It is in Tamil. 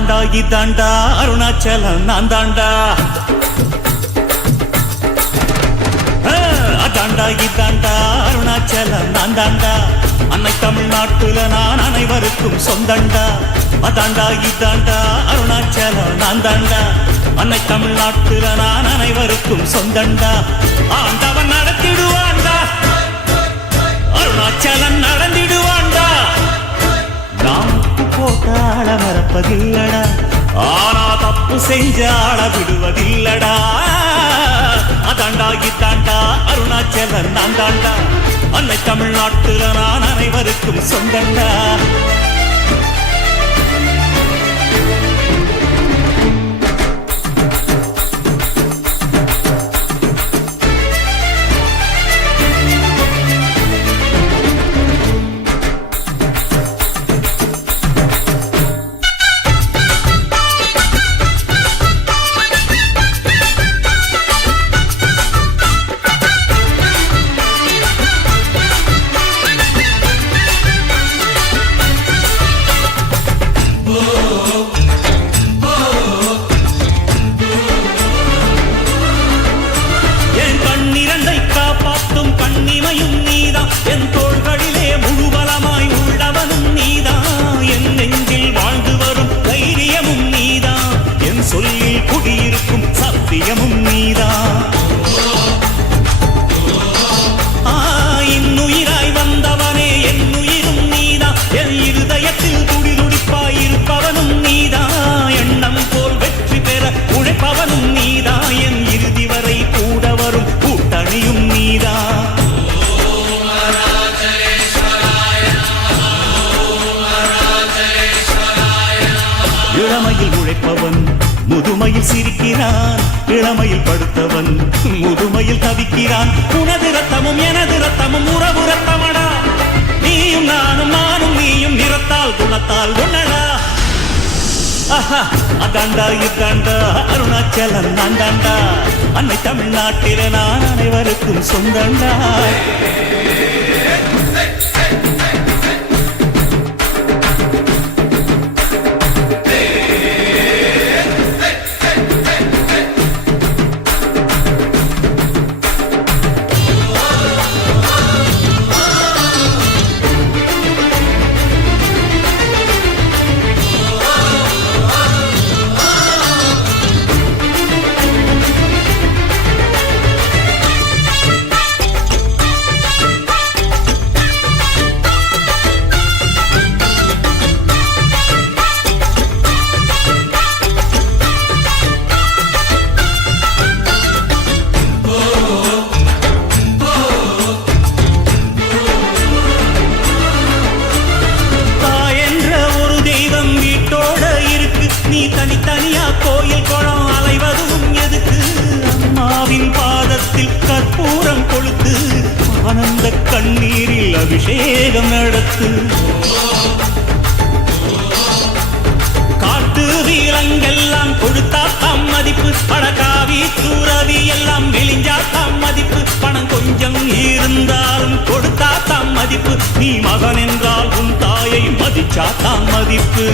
அதாண்டா இதாண்டா அருணாச்சலம் நான் தாண்டா. அதாண்டா இதாண்டா அருணாச்சலம் நான் தாண்டா. அன்னை தமிழ்நாட்டுல நான் அனைவருக்கும் சொந்தண்டா. அதாண்டா இதாண்டா அருணாச்சலம் நான் தாண்டா. அன்னை தமிழ்நாட்டுல நான் அனைவருக்கும் சொந்தண்டா. ஆண்டவன் நடத்திடுவாண்டா, அருணாச்சலம் நடந்திடுவாண்டா. நாம் போட்டாள மறப்பதில்லடா, ஆனா தப்பு செஞ்சாள விடுவதில்லடா. அதாண்டா இதாண்டா அருணாச்சலம் நான் தாண்டா. அன்னை தமிழ்நாட்டுல நான் அனைவருக்கும் சொந்தண்டா. என் தோள்களிலே முழுவலமாய் உள்ளவனும் நீதான். என் நெஞ்சில் வாழ்ந்து வரும் தைரியமும் நீதான். என் சொல்லில் குடியிருக்கும் சத்தியமும் நீதான். இன்னுயிராய் வந்தவனே என் உயிரும் நீதான். என் இருதயத்தில் துடிதுடிப்பாய் இருப்பவனும் நீதான். எண்ணம் போல் வெற்றி பெற உழைப்பவனும் நீதான். என் இறுதி வரை கூட வரும் கூட்டணியும் நீதான். இளமையில் உழைப்பவன் முதுமையில் சிரிக்கிறான். இளமையில் படுத்தவன் முதுமையில் தவிக்கிறான். உனது ரத்தமும் எனது ரத்தமும் உறவு ரத்தமடா. நீயும் நானும் நானும் நீயும் நிறத்தால் குணத்தால் ஒன்னடா. அதாண்டா இதாண்டா அருணாச்சலம் நான் தாண்டா. அன்னை தமிழ்நாட்டில நான் அனைவருக்கும் சொந்தண்டா. தனித்தனியா கோயில் குளம் அலைவதும் எதுக்கு? அம்மாவின் பாதத்தில் கற்பூரம் கொளுத்து ஆனந்த கண்ணீரில் அபிஷேகம் நடத்து. காட்டு வீரங்கெல்லாம் கொடுத்தா தம் மதிப்பு. பணக்காவி தூரவி எல்லாம் மெலிஞ்சா தம் மதிப்பு. பணம் கொஞ்சம் இருந்தாலும் கொடுத்தா தம் மதிப்பு. நீ மகன் என்றால் உன் தாயை மதிச்சா தம் மதிப்பு.